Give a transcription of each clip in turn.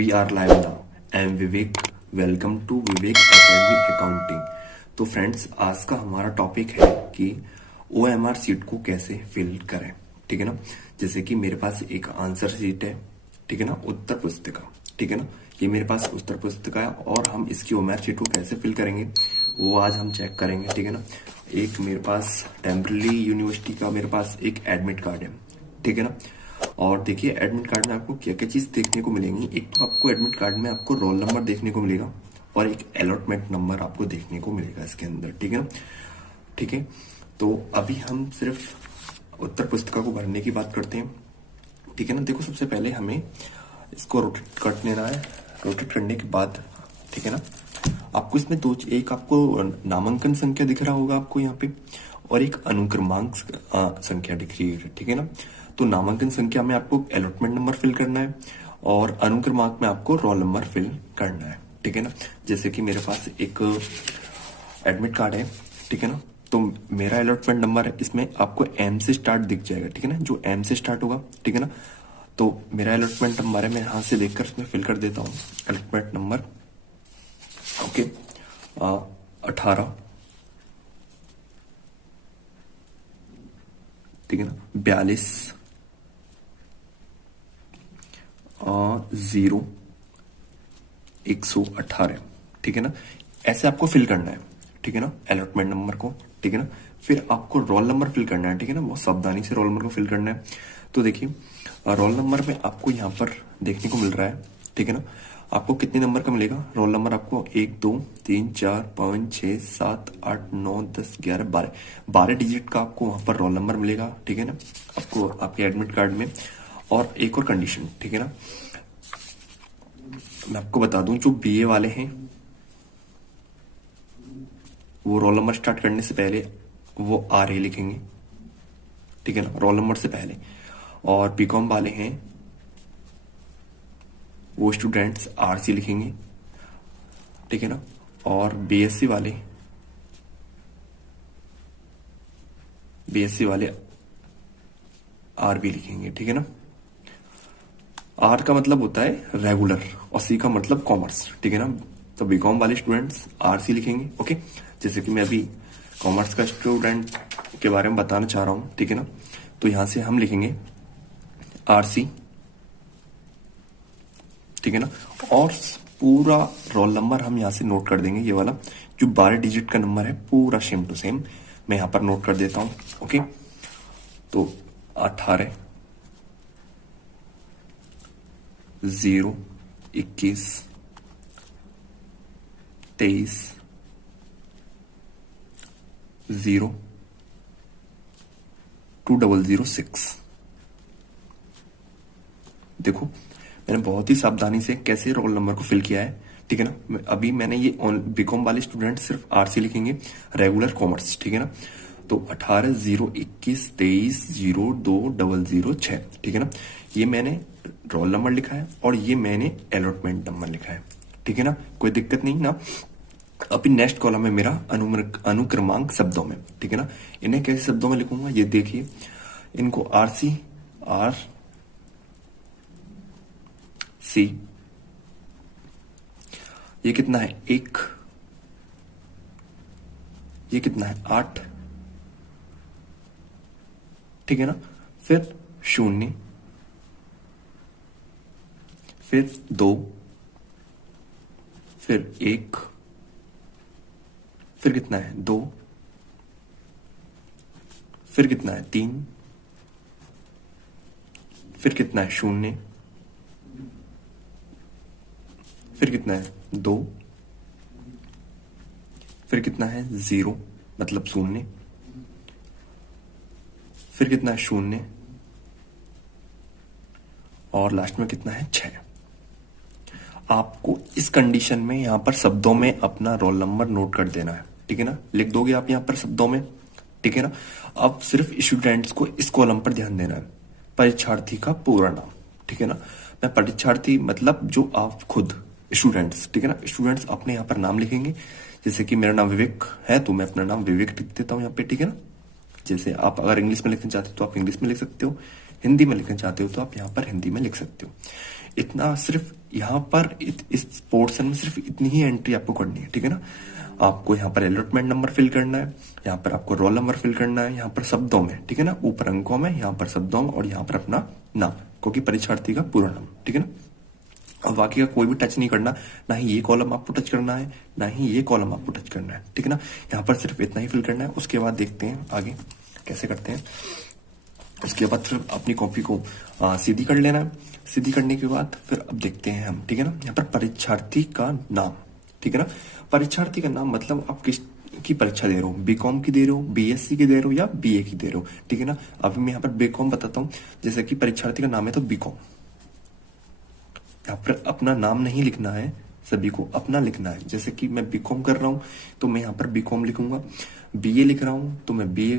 We are live now. I am Vivek. Welcome to Vivek academy accounting. तो friends, आज का हमारा टॉपिक है कि OMR सीट को कैसे फिल करें। ठीक है ना। जैसे कि मेरे पास एक आंसर शीट है, ठीक है ना, उत्तर पुस्तिका, ठीक है ना। ये मेरे पास उत्तर पुस्तिका है और हम इसकी OMR सीट को कैसे फिल करेंगे वो आज हम चेक करेंगे, ठीक है ना। एक मेरे पास टेम्पररी यूनिवर्सिटी का मेरे पास एक एडमिट कार्ड है, ठीक है ना। और देखिए एडमिट कार्ड में आपको क्या क्या चीज देखने को मिलेंगी। एक तो आपको एडमिट कार्ड में आपको रोल नंबर देखने को मिलेगा और एक अलॉटमेंट नंबर आपको देखने को मिलेगा इसके अंदर, ठीक है ना। ठीक है, तो अभी हम सिर्फ उत्तर पुस्तिका को भरने की बात करते हैं, ठीक है ना। देखो, सबसे पहले हमें इसको रोटेट कर लेना है। रोटेट करने के बाद, ठीक है ना, आपको इसमें एक आपको नामांकन संख्या दिख रहा होगा आपको यहाँ पे, और एक अनुक्रमांक संख्या दिख रही है, ठीक है ना। तो नामांकन संख्या में आपको अलॉटमेंट नंबर फिल करना है और अनुक्रमांक में आपको रोल नंबर फिल करना है, ठीक है ना। जैसे कि मेरे पास एक एडमिट कार्ड है, ठीक है ना। तो मेरा अलॉटमेंट नंबर है, इसमें आपको M से स्टार्ट दिख जाएगा, ठीक है ना, जो M से स्टार्ट होगा, ठीक है ना। तो मेरा अलॉटमेंट नंबर है, मैं यहां से देखकर इसमें फिल कर देता हूँ अलॉटमेंट नंबर। ओके, 18, ठीक है ना, 42 0 118, ठीक है ना। ऐसे आपको फिल करना है, ठीक है ना, अलॉटमेंट नंबर को, ठीक है ना। फिर आपको रोल नंबर फिल करना है, ठीक है ना, बहुत सावधानी से रोल नंबर को फिल करना है। तो देखिए रोल नंबर में आपको यहाँ पर देखने को मिल रहा है, ठीक है ना। आपको कितने नंबर का मिलेगा रोल नंबर? आपको 1 2 3 4 5 6 7 8 9 10 11 12 डिजिट का आपको वहां पर रोल नंबर मिलेगा, ठीक है ना, आपको आपके एडमिट कार्ड में। और एक और कंडीशन, ठीक है ना, मैं आपको बता दूं, जो BA वाले हैं वो रोल नंबर स्टार्ट करने से पहले वो RA लिखेंगे, ठीक है ना, रोल नंबर से पहले। और BCom वाले हैं वो स्टूडेंट्स RC लिखेंगे, ठीक है ना। और BSc वाले RB लिखेंगे, ठीक है ना। R का मतलब होता है रेगुलर और C का मतलब कॉमर्स, ठीक है ना। तो BCom वाले स्टूडेंट्स RC लिखेंगे। ओके, जैसे कि मैं अभी कॉमर्स का स्टूडेंट के बारे में बताना चाह रहा हूं, ठीक है ना। तो यहां से हम लिखेंगे RC, ठीक है ना। और पूरा रोल नंबर हम यहां से नोट कर देंगे, ये वाला जो 12 डिजिट का नंबर है पूरा सेम टू सेम मैं यहां पर नोट कर देता हूं। ओके, तो 18 0 21 23 0 2006। देखो मैंने बहुत ही सावधानी से कैसे रोल नंबर को फिल किया है, ठीक है ना। अभी मैंने ये BCom वाले स्टूडेंट सिर्फ RC लिखेंगे, रेगुलर कॉमर्स, ठीक है ना। तो 18 0 21 23 0 2 006, ठीक है ना। ये मैंने रोल नंबर लिखा है और ये मैंने अलॉटमेंट नंबर लिखा है, ठीक है ना, कोई दिक्कत नहीं ना। अभी नेक्स्ट कॉलम है मेरा अनुक्रमांक शब्दों में, ठीक है ना। इन्हें कैसे शब्दों में लिखूंगा ये देखिए, इनको RC ये कितना है 1, ये कितना है 8, ठीक है ना। फिर 0, फिर 2, फिर 1, फिर कितना है 2, फिर कितना है 3, फिर कितना है 0, फिर कितना है 2, फिर कितना है 0 मतलब 0, फिर कितना है 0 और लास्ट में कितना है 6। आपको इस कंडीशन में यहां पर शब्दों में अपना रोल नंबर नोट कर देना है, ठीक है ना। लिख दोगे आप यहां पर शब्दों में, ठीक है ना। अब सिर्फ स्टूडेंट्स को इस कॉलम पर ध्यान देना है, परीक्षार्थी का पूरा नाम, ठीक है ना। मैं परीक्षार्थी मतलब जो आप खुद स्टूडेंट्स, ठीक है ना, स्टूडेंट्स अपने यहाँ पर नाम लिखेंगे। जैसे कि मेरा नाम विवेक है तो मैं अपना नाम विवेक लिख देता हूँ यहाँ पे, ठीक है ना। जैसे आप अगर इंग्लिश में लिखना चाहते हो तो आप इंग्लिश में लिख सकते हो, हिंदी में लिखना चाहते हो तो आप यहाँ पर हिंदी में लिख सकते हो। इतना सिर्फ यहाँ पर इस पोर्शन में सिर्फ इतनी ही एंट्री आपको करनी है, ठीक है ना। आपको यहाँ पर अलॉटमेंट नंबर फिल करना है, यहाँ पर आपको रोल नंबर फिल करना है, यहाँ पर शब्दों में, ठीक है ना, ऊपर अंकों में, यहाँ पर शब्दों में, और यहाँ पर अपना नाम, क्योंकि परीक्षार्थी का पूरा नाम, ठीक है ना। और बाकी का कोई भी टच नहीं करना, ना ही ये कॉलम आपको टच करना है, ना ही ये कॉलम आपको टच करना है, ठीक है ना। यहाँ पर सिर्फ इतना ही फिल करना है। उसके बाद देखते हैं आगे कैसे करते हैं। उसके बाद फिर अपनी कॉपी को सीधी कर लेना है। सीधी करने के बाद फिर अब देखते हैं हम, ठीक है ना। यहाँ पर परीक्षार्थी का नाम, ठीक है ना। परीक्षार्थी का नाम मतलब आप किस की परीक्षा दे रहे हो, बीकॉम की दे रहे हो, बीएससी की दे रहे हो, या बीए की दे रहे हो, ठीक है ना। अभी मैं यहाँ पर बीकॉम बताता हूँ। जैसे कि परीक्षार्थी का नाम है तो बीकॉम, यहाँ पर अपना नाम नहीं लिखना है, सभी को अपना लिखना है। जैसे कि मैं बीकॉम कर रहा हूँ तो मैं यहाँ पर बीकॉम लिखूंगा। बीए लिख रहा हूँ तो मैं मैं बीए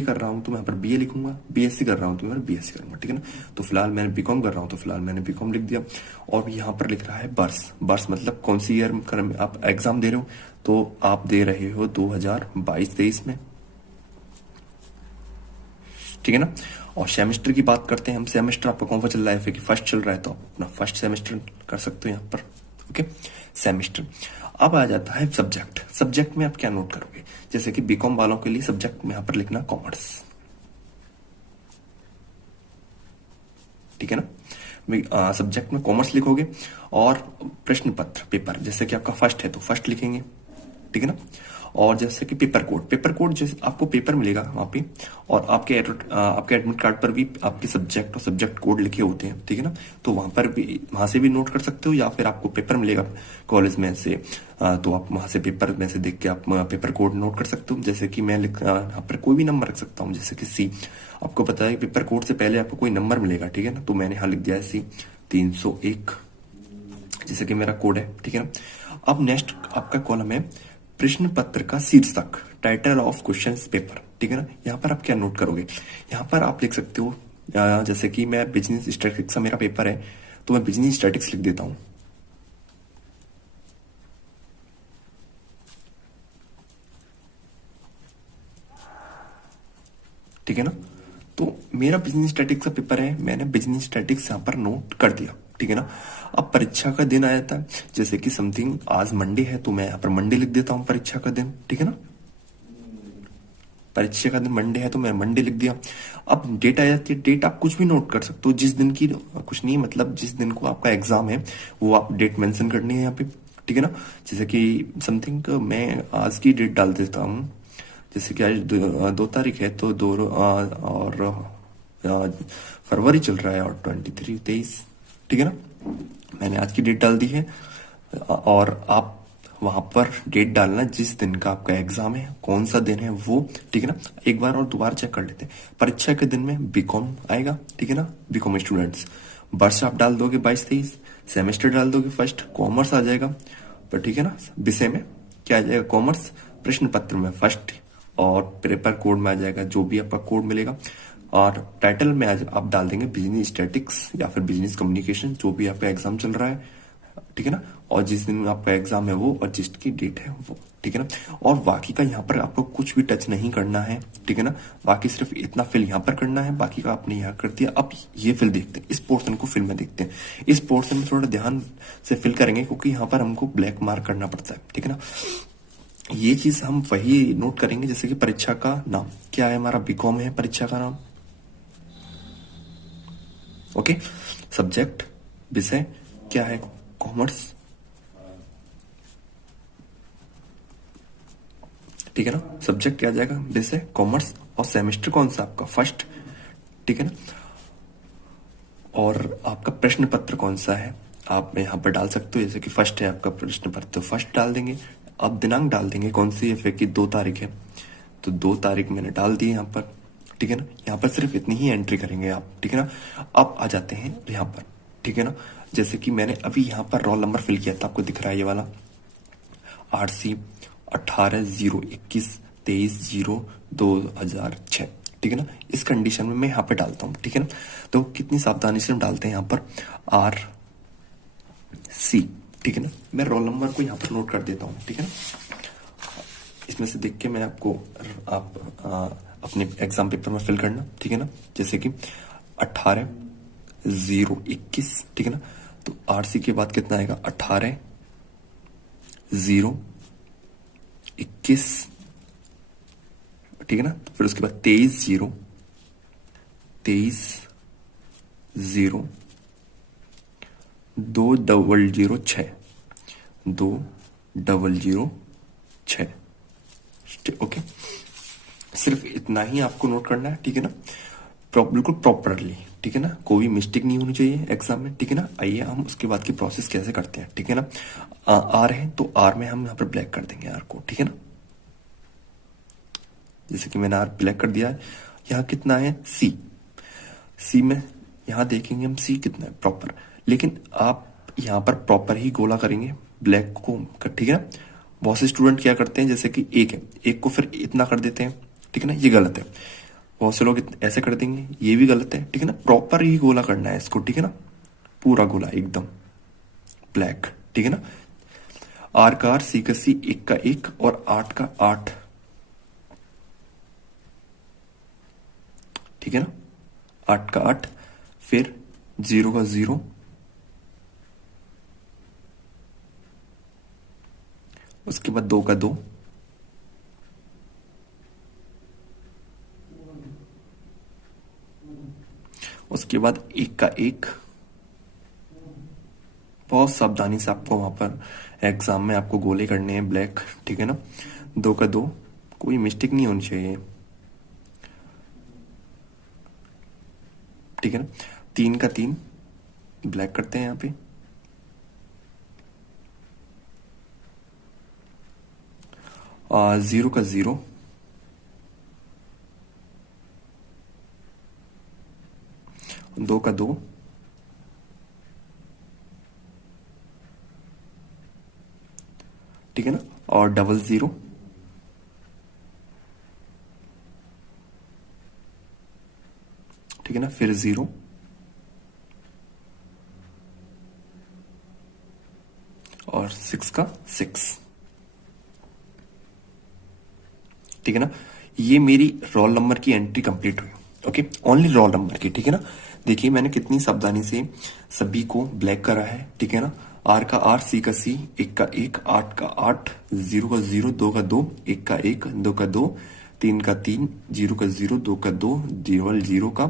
कर रहा हूँ तो मैं यहाँ पर बीए लिखूंगा। बीएससी कर रहा हूँ तो मैं बीएससी करूंगा, ठीक है ना। तो फिलहाल मैंने बीकॉम कर रहा हूँ तो फिलहाल मैंने बीकॉम लिख दिया। और यहाँ पर लिख रहा है वर्ष। वर्ष मतलब कौन सी ईयर में आप एग्जाम दे रहे हो, तो आप दे रहे हो 2022-23 में, ठीक है ना। और सेमेस्टर की बात करते हैं हम। सेमेस्टर आपका कौन सा चल रहा है, फिर फर्स्ट चल रहा है तो आप अपना फर्स्ट सेमेस्टर कर सकते हो यहाँ पर, ओके। सेमेस्टर। अब आ जाता है सब्जेक्ट। सब्जेक्ट में आप क्या नोट करोगे, जैसे कि बीकॉम वालों के लिए सब्जेक्ट में यहाँ पर लिखना कॉमर्स, ठीक है ना। सब्जेक्ट में कॉमर्स लिखोगे। और प्रश्न पत्र पेपर, जैसे कि आपका फर्स्ट है तो फर्स्ट लिखेंगे, ठीक है ना। और जैसे कि पेपर कोड जैसे आपको पेपर मिलेगा वहां पे, और आपके एडमिट कार्ड पर भी आपके सब्जेक्ट और सब्जेक्ट कोड लिखे होते हैं, ठीक है ना। तो वहां से भी नोट कर सकते हो, या फिर आपको पेपर मिलेगा कॉलेज में से, तो आप वहां से पेपर में से देख के आप पेपर कोड नोट कर सकते हो। जैसे कि मैं यहाँ पर कोई भी नंबर रख सकता हूँ, जैसे कि सी। आपको पता है पेपर कोड से पहले आपको कोई नंबर मिलेगा, ठीक है ना। तो मैंने यहाँ लिख दिया है सी 301, जैसे कि मेरा कोड है, ठीक है ना। अब नेक्स्ट आपका कॉलम है प्रश्न पत्र का शीर्षक, टाइटल ऑफ क्वेश्चंस पेपर, ठीक है ना। यहाँ पर आप क्या नोट करोगे, यहाँ पर आप लिख सकते हो, जैसे कि मैं बिजनेस स्टैटिस्टिक्स का मेरा पेपर है तो मैं बिजनेस स्टैटिस्टिक्स लिख देता हूं, ठीक है ना। तो मेरा बिजनेस स्टैटिक्स का पेपर है, मैंने बिजनेस स्टैटिक्स यहाँ पर नोट कर दिया, ठीक है ना। अब परीक्षा का दिन आया था, जैसे कि समथिंग आज मंडे है तो मैं यहाँ पर मंडे लिख देता हूँ परीक्षा का दिन, ठीक है ना। परीक्षा का दिन मंडे है तो मैं मंडे लिख दिया। अब डेट आ जाती है, डेट आप कुछ भी नोट कर सकते हो, जिस दिन की कुछ नहीं, मतलब जिस दिन को आपका एग्जाम है वो आप डेट मेंशन करनी है यहाँ पे, ठीक है ना। जैसे कि समथिंग मैं आज की डेट डाल देता हूँ, जैसे कि आज 2 तारीख है तो फरवरी चल रहा है और 23, ठीक है ना। मैंने आज की डेट डाल दी है, और आप वहां पर डेट डालना जिस दिन का आपका एग्जाम है, कौन सा दिन है वो, ठीक है ना। एक बार और दोबारा चेक कर लेते हैं। परीक्षा के दिन में बीकॉम आएगा, ठीक है ना, बीकॉम स्टूडेंट्स। वर्ष आप डाल दोगे 22-23, सेमेस्टर डाल दोगे फर्स्ट, कॉमर्स आ जाएगा पर, ठीक है ना। विषय में क्या आ जाएगा, कॉमर्स। प्रश्न पत्र में फर्स्ट, और पेपर कोड में आ जाएगा जो भी आपका कोड मिलेगा। और टाइटल में आज आप डाल देंगे बिजनेस स्टैटिक्स या फिर बिजनेस कम्युनिकेशन, जो भी आपका एग्जाम चल रहा है, ठीक है ना। और जिस दिन आपका एग्जाम है वो, और जिसकी डेट है वो, ठीक है ना। और बाकी का यहाँ पर आपको कुछ भी टच नहीं करना है, ठीक है ना। बाकी सिर्फ इतना फिल यहाँ पर करना है, बाकी का आपने यहाँ कर दिया। अब ये फिल देखते हैं, इस पोर्शन को फिल में देखते हैं। इस पोर्शन में थोड़ा ध्यान से फिल करेंगे क्योंकि यहाँ पर हमको ब्लैक मार्क करना पड़ता है, ठीक है ना। ये चीज हम वही नोट करेंगे, जैसे कि परीक्षा का नाम क्या है, हमारा बीकॉम है परीक्षा का नाम, ओके। सब्जेक्ट विषय क्या है, कॉमर्स, ठीक है ना। सब्जेक्ट क्या आ जाएगा, विषय कॉमर्स, और सेमेस्टर कौन सा आपका फर्स्ट, ठीक है ना। और आपका प्रश्न पत्र कौन सा है आप यहाँ पर डाल सकते हो, जैसे कि फर्स्ट है आपका प्रश्न पत्र तो फर्स्ट डाल देंगे। अब दिनांक डाल देंगे कौन सी है, फिर की 2 तारीख है तो 2 तारीख मैंने डाल दी यहाँ पर, ठीक है ना। यहाँ पर सिर्फ इतनी ही एंट्री करेंगे आप, ठीक है ना। अब आ जाते हैं यहाँ पर, ठीक है ना। जैसे कि मैंने अभी यहाँ पर रोल नंबर फिल किया था, आपको दिख रहा है ये वाला 8C18-021-23-0-2006, ठीक है ना। इस कंडीशन में मैं यहाँ पे डालता हूँ, ठीक है ना। तो कितनी सावधानी से हम डालते हैं यहाँ पर RC, ठीक है ना। मैं रोल नंबर को यहाँ पर नोट कर देता हूँ, ठीक है ना। इसमें से देख के मैं आपको अपने एग्जाम पेपर में फिल करना, ठीक है ना। जैसे कि 18 0 21, ठीक है ना। तो आरसी के बाद कितना आएगा, 18 0 21, ठीक है ना। फिर उसके बाद 23 0 23 0 2 0 0 6 2 0 0 6, ओके। सिर्फ इतना ही आपको नोट करना है, ठीक है ना, बिल्कुल प्रॉपरली, ठीक है ना, कोई मिस्टेक नहीं होनी चाहिए एग्जाम में, ठीक है ना। आइए हम उसके बाद की प्रोसेस कैसे करते हैं, ठीक है ना। आर है तो आर में हम यहाँ पर ब्लैक कर देंगे आर को, ठीक है ना। जैसे कि मैंने आर ब्लैक कर दिया है। यहाँ कितना है, सी में यहाँ देखेंगे हम सी कितना है प्रॉपर, लेकिन आप यहाँ पर प्रॉपर ही गोला करेंगे ब्लैक को, ठीक है ना। बहुत से स्टूडेंट क्या करते हैं, जैसे कि एक है, एक को फिर इतना कर देते हैं, ठीक है ना, ये गलत है। बहुत से लोग ऐसे कर देंगे, ये भी गलत है, ठीक है ना। प्रॉपर ही गोला करना है इसको, ठीक है ना, पूरा गोला एकदम ब्लैक, ठीक है ना। आर का आर, सी का सी, एक का एक और 8 का 8, ठीक है ना, 8 का 8, फिर 0 का 0, उसके बाद 2 का 2, उसके बाद 1 का 1। बहुत सावधानी से आपको वहां पर एग्जाम में आपको गोले करने हैं ब्लैक, ठीक है ना। 2 का 2, कोई मिस्टेक नहीं होनी चाहिए, ठीक है ना। 3 का 3 ब्लैक करते हैं यहाँ पे। 0 का 0, दो का 2, ठीक है ना, और 00, ठीक है ना, फिर 0 और 6 का 6, ठीक है ना। ये मेरी रोल नंबर की एंट्री कंप्लीट हुई, ओके, ओनली रोल नंबर की, ठीक है ना। देखिए मैंने कितनी सावधानी से सभी को ब्लैक करा है, ठीक है ना। आर का आर, सी का सी, एक का एक, 8 का 8, 0 का 0, 2 का 2, एक का एक, 2 का 2, 3 का 3, 0 का 0, 2 का 2, 0 0 का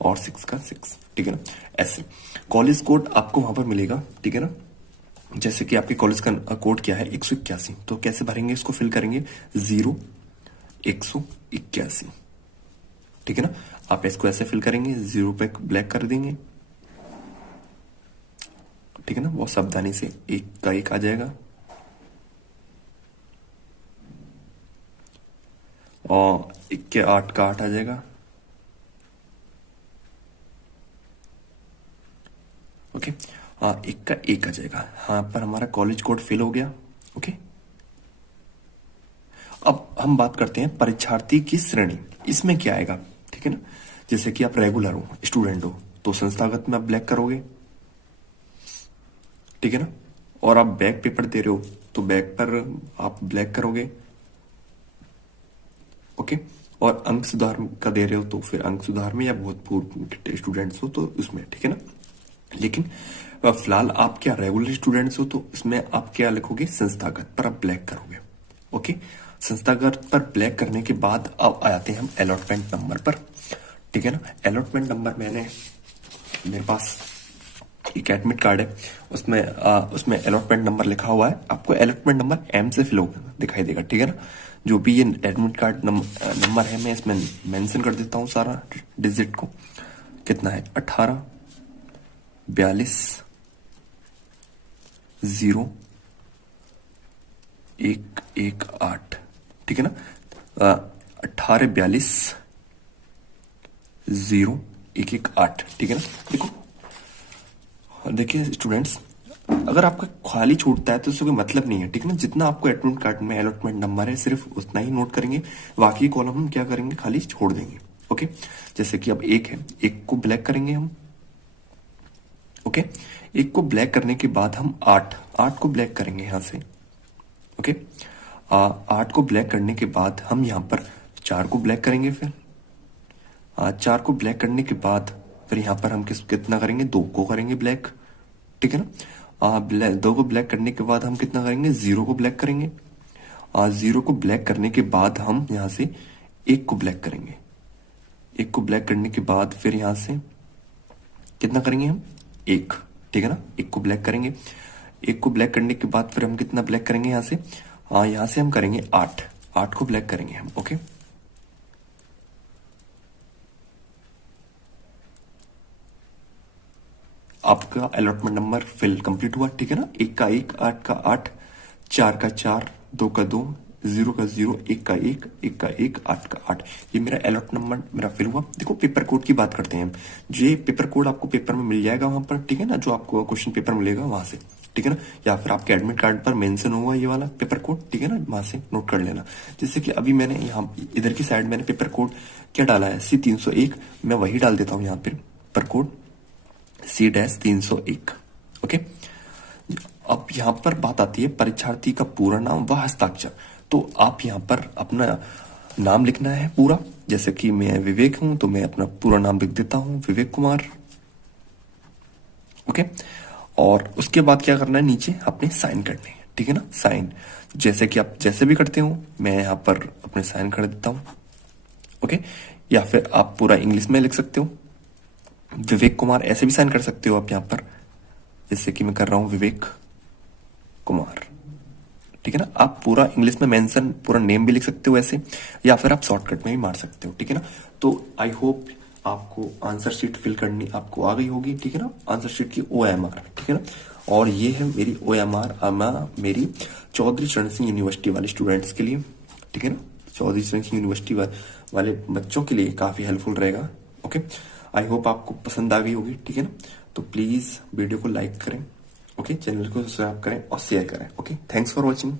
और 6 का 6, ठीक है ना। ऐसे कॉलेज कोड आपको वहां पर मिलेगा, ठीक है ना। जैसे कि आपके कॉलेज का कोड क्या है, 181, तो कैसे भरेंगे इसको, फिल करेंगे 0 181, ठीक है ना। आप इसको ऐसे फिल करेंगे, 0 पे ब्लैक कर देंगे, ठीक है ना। बहुत सावधानी से, एक का एक आ जाएगा और एक के 8 का 8 आ जाएगा, ओके। हाँ, एक का एक आ जाएगा, हाँ पर हमारा कॉलेज कोड फिल हो गया, ओके। अब हम बात करते हैं परीक्षार्थी की श्रेणी, इसमें क्या आएगा, ठीक है ना। जैसे कि आप रेगुलर हो, स्टूडेंट हो, तो संस्थागत में आप ब्लैक करोगे, ठीक है ना। और आप बैक पेपर दे रहे हो तो बैक पर आप ब्लैक करोगे, ओके। और अंक सुधार का दे रहे हो तो फिर अंक सुधार में, या बहुत पूर्व स्टूडेंट्स हो तो उसमें, ठीक है ना। लेकिन फिलहाल आप क्या रेगुलर स्टूडेंट्स हो तो इसमें आप क्या लिखोगे, संस्थागत पर आप ब्लैक करोगे, ओके। संस्थागत पर ब्लैक करने के बाद अब आते हैं हम अलॉटमेंट नंबर पर, ठीक है ना। अलॉटमेंट नंबर मेरे पास एक एडमिट कार्ड है, उसमें अलॉटमेंट नंबर लिखा हुआ है, आपको अलॉटमेंट नंबर एम से फिल होकर दिखाई देगा, ठीक है ना। जो भी ये एडमिट कार्ड नंबर है मैं इसमें मेंशन कर देता हूँ सारा डिजिट को, कितना है, 18 42 0 1 1 8, ठीक है ना। 18 42 0 1 1 8, ठीक है ना। देखो देखिए स्टूडेंट्स, अगर आपका खाली छूटता है तो उसका कोई मतलब नहीं है, ठीक है ना। जितना आपको एडमिट कार्ड में अलॉटमेंट नंबर है सिर्फ उतना ही नोट करेंगे, बाकी कॉलम हम क्या करेंगे, खाली छोड़ देंगे, ओके। जैसे कि अब एक है, एक को ब्लैक करेंगे हम, ओके। एक को ब्लैक करने के बाद हम 8 को ब्लैक करेंगे यहां से, ओके। 8 को ब्लैक करने के बाद हम यहाँ पर 4 को ब्लैक करेंगे, फिर 4 को ब्लैक करने के बाद फिर यहाँ पर हम कितना करेंगे, 2 को करेंगे ब्लैक, ठीक है ना। 2 को ब्लैक करने के बाद हम कितना करेंगे, 0 को ब्लैक करेंगे। 0 को ब्लैक करने के बाद हम यहाँ से 1 को ब्लैक करेंगे। 1 को ब्लैक करने के बाद फिर यहाँ से कितना करेंगे हम, 1, ठीक है ना। 1 को ब्लैक करेंगे। 1 को ब्लैक करने के बाद फिर हम कितना ब्लैक करेंगे यहाँ से, यहाँ से हम करेंगे 8 को ब्लैक करेंगे हम। ओके, आपका अलॉटमेंट नंबर फिल कंप्लीट हुआ, ठीक है ना। 1 का 1, 8 का 8, 4 का 4, 2 का 2, 0 का 0, 1 का 1, 1 का 1, 8 का 8, ये मेरा अलॉट नंबर मेरा फिल हुआ। देखो पेपर कोड की बात करते हैं हम। ये पेपर कोड आपको पेपर में मिल जाएगा वहां पर, ठीक है ना, जो आपको क्वेश्चन पेपर मिलेगा वहां से, ठीक है ना, या फिर आपके एडमिट कार्ड पर मेंशन होगा ये वाला पेपर कोड, ठीक है ना, वहां से नोट कर लेना। जैसे कि अभी मैंने यहाँ इधर की साइड मैंने पेपर कोड क्या डाला है, C301, मैं वही डाल देता हूँ यहाँ पे पेपर कोड C-301। ओके, अब यहाँ पर बात आती है परीक्षार्थी का पूरा नाम व हस्ताक्षर। तो आप यहाँ पर अपना नाम लिखना है पूरा, जैसे कि मैं विवेक हूं तो मैं अपना पूरा नाम लिख देता हूं, विवेक कुमार। ओके, और उसके बाद क्या करना है, नीचे आपने साइन करने हैं, ठीक है ना, साइन जैसे कि आप जैसे भी करते हो, मैं यहाँ पर अपने साइन कर देता हूं। ओके, या फिर आप पूरा इंग्लिश में लिख सकते हो, विवेक कुमार, ऐसे भी साइन कर सकते हो आप यहाँ पर, जैसे कि मैं कर रहा हूं विवेक कुमार, ठीक है ना। आप पूरा इंग्लिश में मेंशन पूरा नेम भी लिख सकते हो ऐसे, या फिर आप शॉर्टकट में भी मार सकते हो, ठीक है ना। तो आई होप आपको आंसर शीट फिल करनी आपको आ गई होगी, ठीक है ना, आंसर शीट की OMR, ठीक है ना। और ये है मेरी OMR मेरी चौधरी चरण सिंह यूनिवर्सिटी वाले स्टूडेंट्स के लिए, ठीक है ना, चौधरी चरण सिंह यूनिवर्सिटी वाले बच्चों के लिए काफी हेल्पफुल रहेगा। ओके, आई होप आपको पसंद आ गई होगी, ठीक है ना। तो प्लीज वीडियो को लाइक करें, ओके, चैनल को सब्सक्राइब करें और शेयर करें। Okay, thanks for watching.